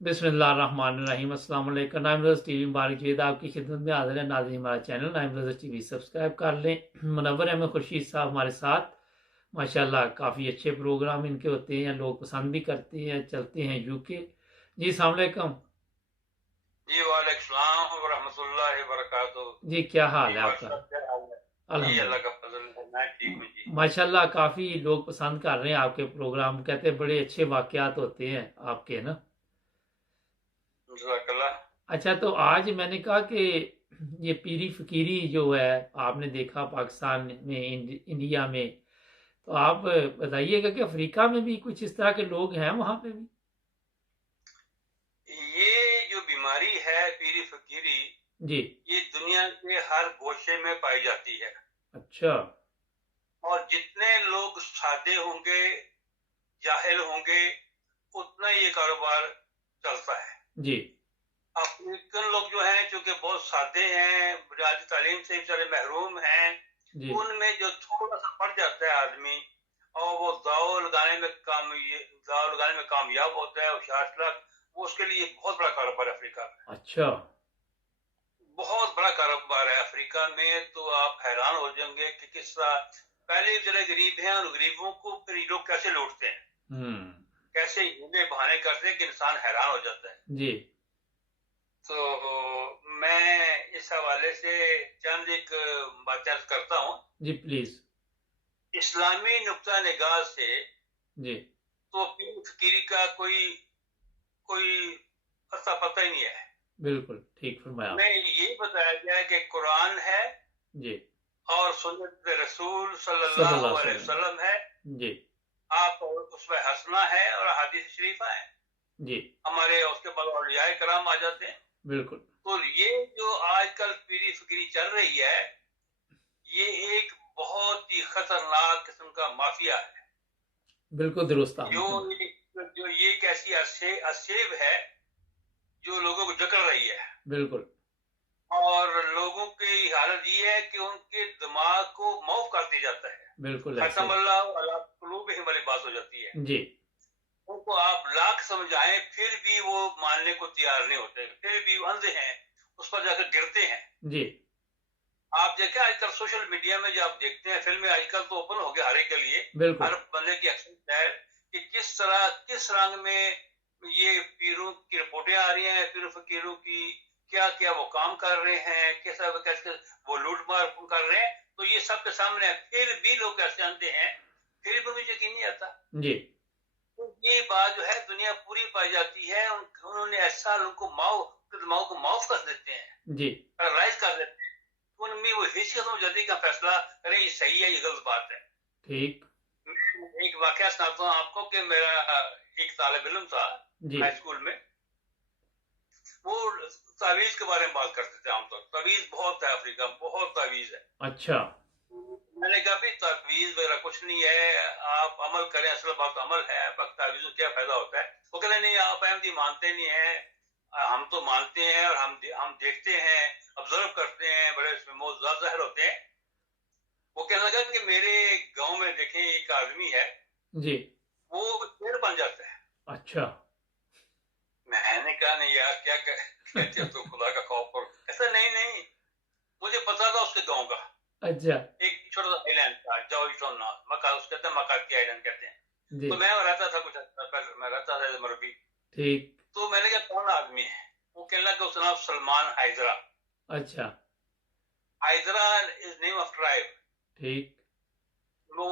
बिस्मिल्लाहिर्रहमानिर्रहीम। अस्सलाम वालेकुम। नाइम रज़ टीवी मुबारक जीद आपकी खिदमत में हाजिर है। नाज़रीन, हमारा चैनल नाइम रज़ टीवी सब्सक्राइब कर लें। मुनव्वर अहमद खुर्शीद साहब हमारे साथ, माशाल्लाह काफ़ी अच्छे प्रोग्राम इनके होते हैं, लोग पसंद भी करते हैं, चलते हैं यूके। जी अस्सलाम वालेकुम। जी वालेकुम सलाम व रहमतुल्लाहि व बरकातुहू। जी क्या हाल जी है आपका? माशाल्लाह, क्या हाल है? जी अल्लाह अल्हम्दुलिल्लाह। का फजल है, मैं ठीक हूँ जी। माशाल्लाह काफ़ी लोग पसंद कर रहे हैं आपके प्रोग्राम, कहते हैं बड़े अच्छे वाकयात होते हैं आपके ना। जज़ाकल्लाह। अच्छा, तो आज मैंने कहा कि ये पीरी फकीरी जो है आपने देखा पाकिस्तान में, इंडिया में, तो आप बताइएगा कि अफ्रीका में भी कुछ इस तरह के लोग हैं वहां पे भी? ये जो बीमारी है पीरी फकीरी, जी। ये दुनिया के हर गोशे में पाई जाती है। अच्छा। और जितने लोग सादे होंगे, जाहिल होंगे, उतना ये कारोबार चलता है। जी। अफ्रीकन लोग जो हैं, चूंकि बहुत सादे हैं, बुनियादी तालीम से बेचारे महरूम हैं, जी। उनमें जो थोड़ा सा पड़ जाता है आदमी और वो दाव लगाने में कामयाब होता है, होशियार, वो उसके लिए बहुत बड़ा कारोबार है अफ्रीका में। अच्छा। बहुत बड़ा कारोबार है अफ्रीका में। तो आप हैरान हो जाएंगे कि किस तरह पहले जरा गरीब हैं और गरीबों को फिर ये लोग कैसे लूटते हैं, हम्म। कैसे हीले बहाने करते हैं कि इंसान हैरान हो जाता है। जी। तो मैं इस हवाले से चंद एक बातें करता हूँ जी प्लीज। इस्लामी नुक्ता निगाह से। जी। तो पीर फकीरी का कोई कोई अता पता ही नहीं है। बिल्कुल ठीक फरमाया। हमें ये बताया गया है कि कुरान है जी। और सुन्नत रसूल सल्लल्लाहु सल्लल्लाहु अलैहि अलैहि वसल्लम है। वसल्लम। जी। आप उसमें हंसना है और हदीस शरीफा है। जी। हमारे उसके बाद औलिया कराम आ जाते हैं। बिल्कुल। तो ये जो आजकल पीरी फिक्री चल रही है, ये एक बहुत ही खतरनाक किस्म का माफिया है। बिल्कुल दुरुस्त जो आपने फरमाया। जो ये एक ऐसी असेब है जो लोगों को जकड़ रही है। बिल्कुल। और लोगों की हालत ये है कि उनके दिमाग को मौफ कर दिया जाता है। बिल्कुल ऐसे। खत्म अल्लाह अला कुलूबिहिम वाली बात हो जाती है। जी। उनको आप लाख समझाएं फिर भी वो मानने को तैयार नहीं होते, फिर भी वो अंधे हैं, उस पर जाकर गिरते हैं। जी। आप देखें आजकल सोशल मीडिया में जो आप देखते हैं, फिल्में आजकल तो ओपन हो गया हर एक के लिए, बिल्कुल। हर बंदे की एक्सेस है कि किस तरह किस रंग में ये पीरों की रिपोर्टें आ रही हैं, पीरों फकीरों की क्या क्या वो काम कर रहे हैं, कैसा कैसे वो लूट मार कर रहे हैं। तो ये सबके सामने है, फिर भी लोग ऐसे अंधे हैं, फिर भी मुझे यकीन नहीं आता। जी। तो ये बात जो है दुनिया पूरी पाई जाती है। उन्होंने ऐसा उनको दिमाग को माफ कर देते हैं, जी। पैरालाइज कर देते हैं। तो उनमें वो हैसियत हो जाती है का फैसला करें ये सही है ये गलत बात है। ठीक। एक वाकया सुनाता हूँ आपको कि मेरा एक तालिब इल्म था जी। हाई स्कूल में। वो तावीज के बारे में बात करते थे आमतौर। तावीज बहुत है अफ्रीका में, बहुत तावीज है। अच्छा। मैंने कहा भाई तावीज वगैरह कुछ नहीं है, आप अमल करें, असल बात अमल है, तावीज को क्या फायदा होता है। वो कहते नहीं आप अहमदी मानते नहीं है, हम तो मानते हैं और हम देखते हैं, ऑब्जर्व करते हैं, बड़े इसमें मौजूद जाहिर होते हैं। वो कहने लगा कि मेरे गांव में देखें एक आदमी है, जी। वो शेर बन जाता है। अच्छा। मैंने कहा नहीं यार क्या कहते हो तो खुदा का खौफ। और ऐसा नहीं नहीं, मुझे पता था उसके गांव का। अच्छा। एक छोटा सा आइलैंड था जॉर्जटाउन नाम, मका उसके कहते हैं, मकाकी आइलैंड कहते हैं। जी। तो मैं रहता था कुछ अर्सा पहले, मैं रहता था मरबी। ठीक। तो मैंने कहा कौन आदमी है। वो कहने लगा उसका नाम सलमान हैदरा। अच्छा। Hydra is name of tribe. ठीक। वो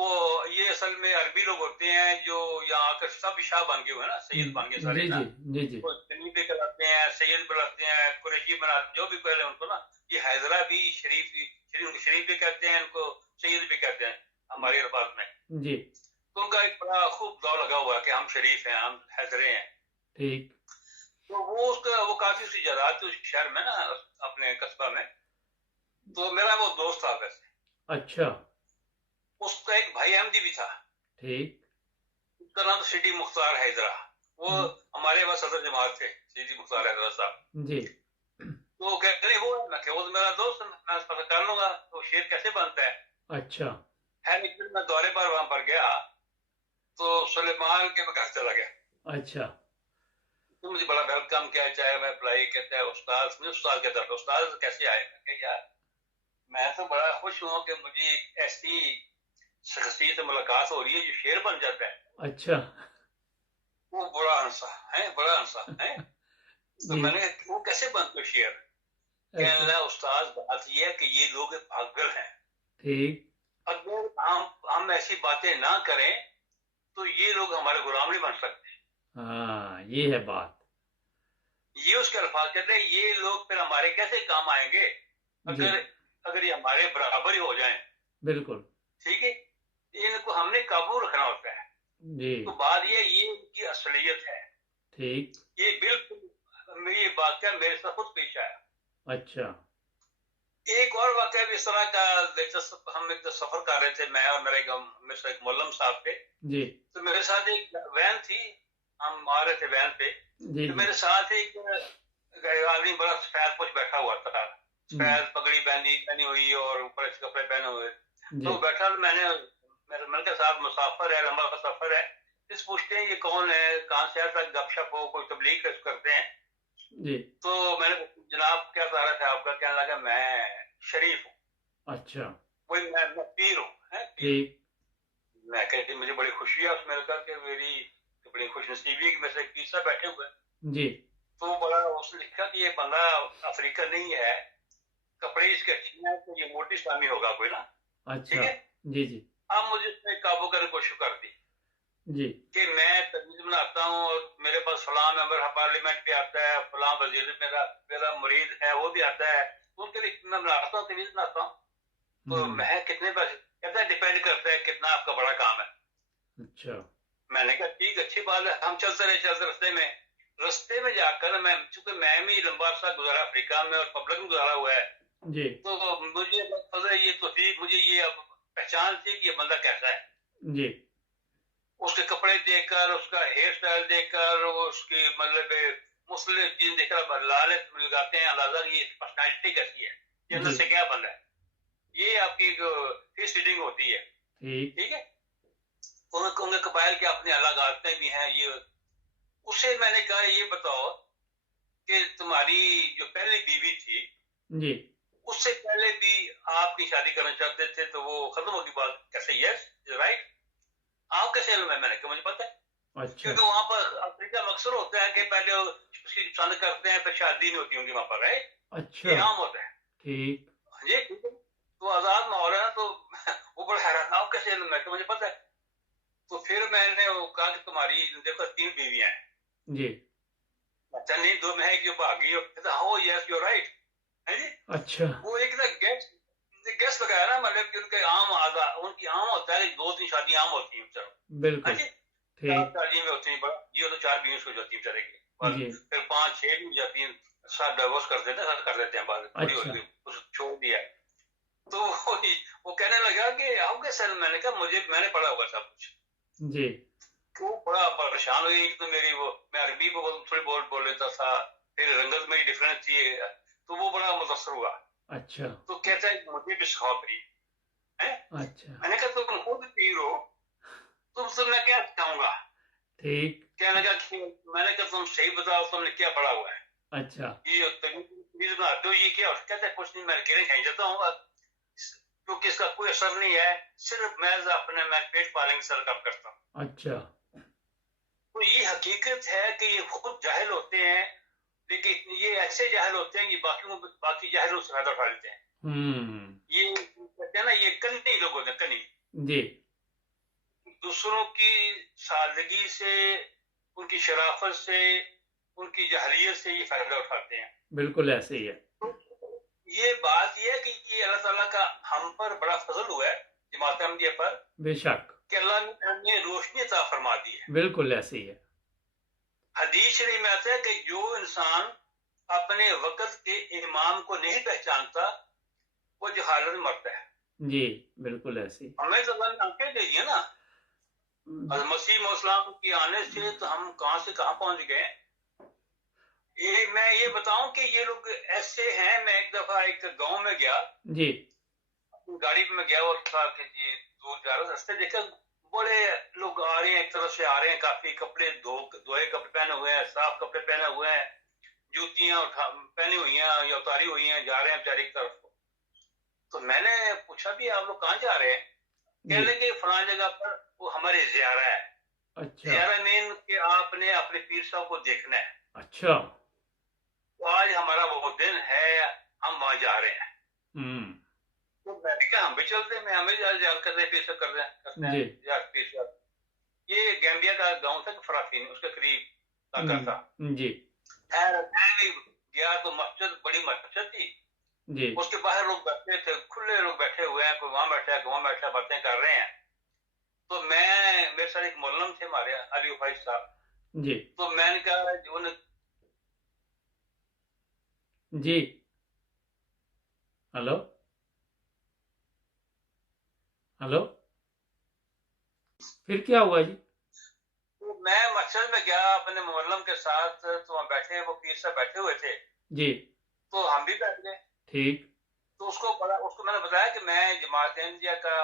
ये असल में अरबी लोग होते हैं जो यहाँ आकर सब शाह बन गए हुए ना, सैयद बन गए सारे जी। ना। जी। जी। जी। तो तनी पे कराते हैं, सैयद बुलाते हैं, कुरैशी बनाते, जो भी पहले उनको ना। ये हैदरा भी शरीफ भी कहते हैं इनको, सैयद भी कहते हैं हमारे अल्फाज में। जी। तो उनका एक बड़ा खूब दाव लगा हुआ है कि हम शरीफ हैं, हम हैदरे हैं। ठीक। तो वो काफी सी जायदाद थी उस शहर में ना, अपने कस्बा में। तो मेरा वो दोस्त था वैसे। अच्छा। उसका एक भाई अहमदी भी था। ठीक। उसका नाम सिटी मुख्तार हैदरा। वो हमारे पास सदर जमात थे, सिटी मुख्तार हैदरा साहब। जी। तो वो कहते नहीं वो मैं वो तो मेरा दोस्त है, मैं पता कर लूंगा तो शेर कैसे बनता है। अच्छा। है एक दिन मैं दौरे पर वहां पर गया, तो सुलेमान के मैं घर चला गया। अच्छा। तो تو مجھے بڑا ویلکم کیا, چاہے میں اپلائی کہتا ہے استاد, مجھے استاد کہتا ہے, استاد کیسے آئے, کہ یار میں تو بڑا خوش ہوں کہ مجھے ایسی شخصیت سے ملاقات ہو رہی ہے جو شیر بن جاتا ہے. اچھا وہ بڑا ہنسا ہے, بڑا ہنسا ہے. تو میں نے کہا وہ کیسے بنتے شیر, کہنے لگا استاد بات یہ ہے کہ یہ لوگ پاگل ہیں, ٹھیک, اگر ہم ایسی باتیں نہ کریں تو یہ لوگ ہمارے غلام نہیں بن سکتے. ہاں یہ ہے بات, یہ اس کے الفاظ کہتے ہیں, یہ لوگ پھر ہمارے کیسے کام آئیں گے اگر یہ ہمارے برابر ہی ہو جائیں. بالکل ٹھیک ہے, ان کو ہم نے قابو رکھنا ہوتا ہے. جی تو بات یہ ان کی اصلیت ہے. ٹھیک, یہ بالکل یہ واقعہ میرے ساتھ خود پیش آیا. اچھا ایک اور واقعہ بھی اس طرح کا, ہم ایک سفر کر رہے تھے, میں اور میرے ایک مولم صاحب تھے. جی تو میرے ساتھ ایک وین تھی, ہم آ رہے تھے وین پہ. جی تو میرے ساتھ ایک آدمی بڑا سفید پوش بیٹھا ہوا تھا, سفید پگڑی پہنی ہوئی اور اوپر سے کپڑے پہنے ہوئے. تو بیٹھا, میں نے کے ساتھ مسافر ہے, لمبا سفر ہے. اس پوچھتے ہیں یہ کون ہے, کہاں سے آتا, گپ شپ ہو, کوئی تبلیغ کرتے ہیں. جی تو میں نے جناب کیا تعارف ہے آپ کا, کہنے لگا میں شریف ہوں. اچھا وہی میں پیر ہوں. ٹھیک, میں کہتی مجھے بڑی خوشی ہے اس میں کہ میری بڑی خوش نصیبی ہے کہ میرے سے پیر صاحب بیٹھے ہوئے. جی تو بڑا اس نے لکھا کہ یہ بندہ افریقہ نہیں ہے, کپڑے اس کے اچھے ہیں, تو یہ موٹی اسلامی ہوگا کوئی نا. اچھا جی جی اب مجھے اس نے قابو کرنے کی کوشش کر دی جی کہ میں تمیز بناتا ہوں, اور میرے پاس فلاں ممبر پارلیمنٹ بھی آتا ہے, فلاں وزیر میرا مرید ہے وہ بھی آتا ہے, تو ان کے لیے میں بناتا ہوں, تمیز بناتا ہوں. تو میں کتنے پیسے, کہتا ہے ڈیپینڈ کرتا ہے کتنا آپ کا بڑا کام ہے. اچھا میں نے کہا ٹھیک اچھی بات ہے. ہم چلتے رستے میں جا کر, میں چونکہ میں بھی لمبا عرصہ گزارا افریقہ میں اور پبلک میں گزارا ہوا ہے, جی تو مجھے یہ توفیق, مجھے یہ پہچان تھی کہ یہ بندہ کیسا ہے. جی اس کے کپڑے دیکھ کر, اس کا ہیئر اسٹائل دیکھ کر, اس کی مطلب مختلف چیز دیکھ کر لالے لگاتے ہیں اندازہ یہ پرسنالٹی کیسی ہے, یہ اندر سے کیا بندہ ہے. یہ آپ کی جو فیس ریڈنگ ہوتی ہے. ٹھیک ہے, ان کے قبائل کے اپنے الگ عادتیں بھی ہیں. یہ اسے میں نے کہا یہ بتاؤ کہ تمہاری جو پہلی بیوی تھی جی اس سے پہلے بھی آپ کی شادی کرنا چاہتے تھے, تو وہ ختم ہوگی بات, کیسے یس رائٹ, آپ کیسے علم ہے. میں نے کہا مجھے پتا ہے, کیونکہ وہاں پر افریقہ میں اکثر ہوتا ہے کہ پہلے اس کی پسند کرتے ہیں پھر شادی نہیں ہوتی ان کی وہاں پر, رائٹ. اچھا یہ عام ہوتا ہے. ٹھیک جی تو آزاد ماحول ہے نا, تو وہ بڑا حیران, آپ کیسے علم ہے, کہ مجھے پتا ہے. تو پھر میں نے کہا کہ تمہاری دیکھو 3 بیویاں ہیں. جی اچھا نہیں 2 میں ایک جو بھاگی ہو, یس یو رائٹ. اچھا وہ ایک گیس لگایا نا, مطلب کہ ان کے ان کی عام ہوتا ہے 2-3 شادیاں عام ہوتی ہیں. چلو بالکل ٹھیک, شادی میں ہوتی ہیں, یہ تو 4 بیویوں ہو جاتی ہیں بچارے کی, جی پھر 5-6 بھی ہو جاتی ہیں, سب ڈائیورس کر دیتے ہیں بعد پوری ہو گئی, چھوڑ دیا. تو وہ کہنے لگا کہ آپ کے سر, میں نے کہا میں نے پڑھا ہوگا سب کچھ. جی وہ بڑا پریشان ہوئی. تو میری وہ میں عربی تھوڑی بول لیتا تھا, پھر رنگت میں ڈفرینس تھی, تو وہ بڑا متاثر ہوا. اچھا تو کہتا ہے مجھے بھی سکھاؤ پری. اچھا میں نے کہا تم خود پیر ہو, تم سے میں کیا سکھاؤں گا. ٹھیک, کہنے لگا میں نے کہا تم صحیح بتاؤ تم نے کیا پڑھا ہوا ہے. اچھا یہ تمیز بناتے ہو, یہ کیا. کہتا ہے کچھ نہیں, میں اکیلے کہیں جاتا ہوں کیونکہ اس کا کوئی اثر نہیں ہے, صرف میں اپنے پیٹ پالنے کے سر کام کرتا ہوں. اچھا تو یہ حقیقت ہے کہ یہ خود جاہل ہوتے ہیں, لیکن یہ ایسے جاہل ہوتے ہیں کہ باقی جاہلوں سے فائدہ اٹھا لیتے ہیں. یہ کہتے ہیں نا, یہ کنی لوگ ہوتے ہیں, کنی. جی دوسروں کی سادگی سے, ان کی شرافت سے, ان کی جاہلیت سے یہ فائدہ اٹھاتے ہیں. بالکل ایسے ہی ہے. یہ بات یہ ہے کہ یہ اللہ تعالیٰ کا ہم پر بڑا فضل ہوا ہے جماعت احمدیہ پر, بے شک کہ اللہ نے ہمیں روشنی عطا فرما دی ہے. بالکل ایسے ہی ہے. حدیث شریف میں آتا ہے کہ جو انسان اپنے وقت کے امام کو نہیں پہچانتا وہ جہالت میں مرتا ہے. جی بالکل ایسے ہی. ہمیں تو اللہ نے آنکھیں دے دی نا, مسیح اسلام کی آنے سے تو ہم کہاں سے کہاں پہنچ گئے. میں یہ بتاؤں کہ یہ لوگ ایسے ہیں. میں ایک دفعہ ایک گاؤں میں گیا, جی گاڑی میں گیا اور تھا کہ جی دور جا رہا, رستے دیکھا बड़े लोग आ रहे हैं, एक तरफ से आ रहे हैं, काफी कपड़े धोए कपड़े पहने हुए हैं, साफ कपड़े पहने हुए हैं, जूतियां पहनी हुई हैं या उतारी हुई हैं, जा रहे हैं बेचारी की तरफ। तो मैंने पूछा भी आप लोग कहाँ जा रहे हैं? जी कहने के फलां जगह पर वो हमारी ज़ियारा है। अच्छा ज़ियारा मीन कि आपने अपने पीर साहब को देखना है। अच्छा तो आज हमारा वो दिन है, हम वहां जा रहे हैं। हम्म तो मैंने कहा हम भी चलते हैं, हमें याद करते हैं, पीर साहब करते हैं जी यार पीर साहब। ये गैम्बिया का गांव था फराफीन, उसके करीब का घर था। जी खैर मैं भी गया तो मस्जिद, बड़ी मस्जिद थी, जी उसके बाहर लोग बैठे थे, खुले लोग बैठे हुए हैं, कोई वहां बैठा है, वहां बैठा है, बातें कर रहे हैं। तो मैं, मेरे साथ एक मौलम थे हमारे अली भाई साहब, जी तो मैंने कहा उन्हें, जी हेलो हेलो फिर क्या हुआ जी? तो मैं मस्जिद में गया अपने मौलम के साथ, तो वहां बैठे, वो पीर साहब बैठे हुए थे, जी तो हम भी बैठ गए। ठीक तो उसको मैंने बताया कि मैं जमात अहमदिया का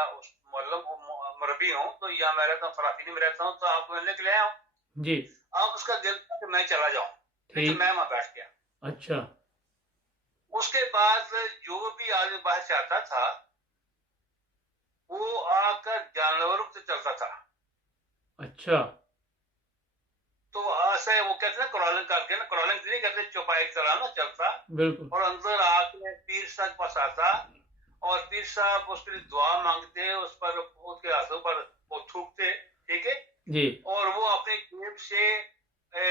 मरबी हूँ, तो यहाँ मैं रहता हूँ, फराफीनी में रहता हूँ, तो आपको मिलने के लिए आया हूँ। जी अब उसका दिल था कि मैं चला जाऊं, लेकिन ठीक मैं वहां बैठ गया। अच्छा उसके बाद जो भी आगे बाहर से आता था, वो आकर जानवरों से चलता था। अच्छा तो ऐसे वो कहते हैं क्रॉलिंग करके ना, क्रॉलिंग नहीं करते, चौपाई की तरह ना चलता, बिल्कुल और अंदर आके पीर साहब के पास आता, और पीर साहब उसके लिए दुआ मांगते, उस पर उसके हाथों पर वो थूकते, ठीक है। जी और वो अपनी जेब से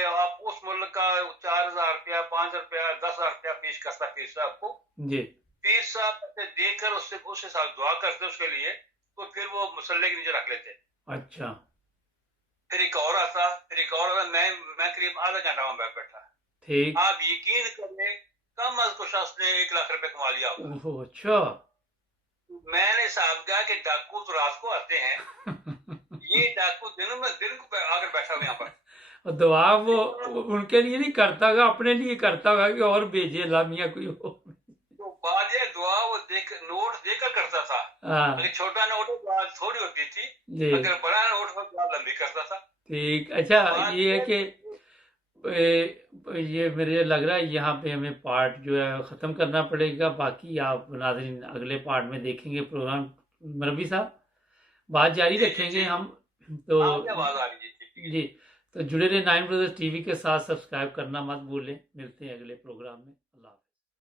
आप उस मुल्क का 4,000 रुपया, 5,000 रुपया, 10,000 रुपया पेश करता पीर साहब को। जी पीर साहब देखकर उससे साथ दुआ करते उसके लिए, तो फिर वो मुसल्ले के नीचे रख लेते। अच्छा फिर एक और आता, फिर एक और आता, मैं करीब आधा घंटा वहां बैठा। ठीक आप यकीन करें, कम अज को शख्स ने 1 लाख रुपए कमा लिया होगा। ओहो अच्छा मैंने हिसाब किया कि डाकू तो रात को आते हैं, ये डाकू दिन को आकर बैठा हुआ यहाँ पर। और दुआ वो उनके लिए नहीं करता होगा, अपने लिए करता होगा कि और भेजे लामिया कोई हो। तो बाद ये दुआ वो नोट देकर करता था। हाँ अगर छोटा नोट हो दुआ थोड़ी होती थी, जी अगर बड़ा नोट हो दुआ लंबी करता था। ठीक अच्छा बात ये है ये कि ये मेरे लग रहा है यहाँ पे हमें पार्ट जो है ख़त्म करना पड़ेगा। बाकी आप नाज़रीन अगले पार्ट में देखेंगे प्रोग्राम। मरबी साहब बात जारी जी जी रखेंगे जी, हम तो। आपकी आवाज आ रही है, ठीक है। जी तो जुड़े रहे नाइन ब्रदर्स टीवी के साथ, सब्सक्राइब करना मत भूलें। मिलते हैं अगले प्रोग्राम में। अल्लाह हाफ़िज़।